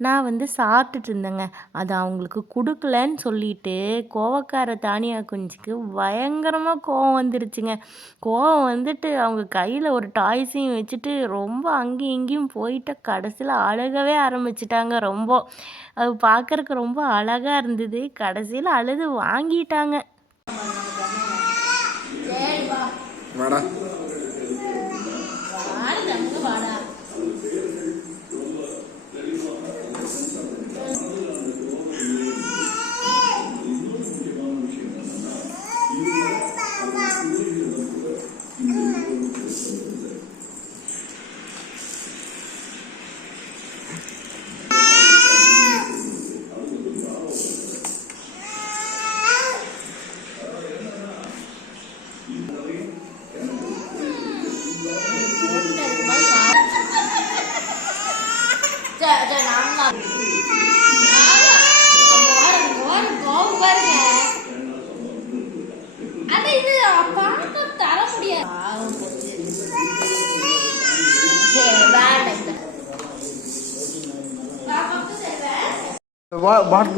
நான் வந்து சாப்பிட்டுட்டு இருந்தேங்க. அது அவங்களுக்கு குடுக்கலன்னு சொல்லிட்டு, கோவக்கார தானியா குஞ்சுக்கு பயங்கரமா கோவம் வந்துருச்சுங்க. கோவம் வந்துட்டு அவங்க கையில ஒரு டாய்ஸையும் வச்சுட்டு ரொம்ப அங்கேயும் இங்கேயும் போயிட்டு கடைசியில அழுகவே ஆரம்பிச்சுட்டாங்க ரொம்ப. அது பார்க்கறக்கு ரொம்ப அழகா இருந்தது. கடைசியில அழுது வாங்கிட்டாங்க. வாடா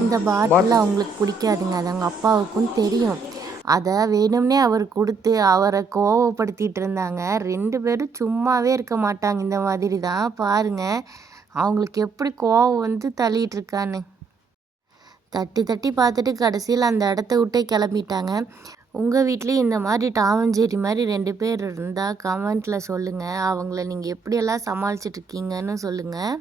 இந்த பாட்டில் அவங்களுக்கு பிடிக்காதுங்க. அது அவங்க அப்பாவுக்கும் தெரியும். அதை வேணும்னே அவர் கொடுத்து அவரை கோவப்படுத்திட்டு இருந்தாங்க. 2 பேரும் சும்மாவே இருக்க மாட்டாங்க. இந்த மாதிரி தான் பாருங்க. அவங்களுக்கு எப்படி கோவம் வந்து தள்ளிட்டு இருக்கான்னு. தட்டி தட்டி பார்த்துட்டு கடைசியில் அந்த இடத்த விட்டே கிளம்பிட்டாங்க. உங்கள் வீட்லேயும் இந்த மாதிரி டாம் ஜெர்ரி மாதிரி 2 பேர் இருந்தால் கமெண்ட்டில் சொல்லுங்கள். அவங்கள நீங்கள் எப்படியெல்லாம் சமாளிச்சிட்டு இருக்கீங்கன்னு சொல்லுங்கள்.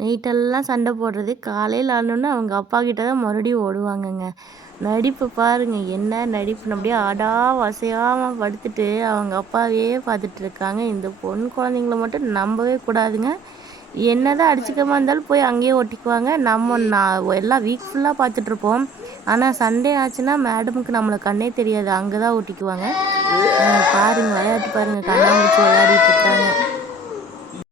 நைட்டெல்லாம் சண்டை போடுறது, காலையில் ஆனோன்னே அவங்க அப்பா கிட்ட தான் மறுபடியும் ஓடுவாங்கங்க. நடிப்பு பாருங்க, என்ன நடிப்பு! அப்படியே அசையாமல் படுத்துட்டு அவங்க அப்பாவையே பார்த்துட்டு இருக்காங்க. இந்த பொண்ணு குழந்தைங்கள மட்டும் நம்பவே கூடாதுங்க. என்னதான் அடிச்சுக்கமா இருந்தாலும் போய் அங்கேயே ஒட்டிக்குவாங்க. நான் எல்லாம் வீக் ஃபுல்லாக பார்த்துட்ருப்போம். ஆனால் சண்டே ஆச்சுன்னா மேடமுக்கு நம்மளை கண்ணே தெரியாது, அங்கே தான் ஒட்டிக்குவாங்க. பாருங்க, விளையாட்டு பாருங்க, கண்ணாமூச்சி விளையாடிட்டு இருக்காங்க.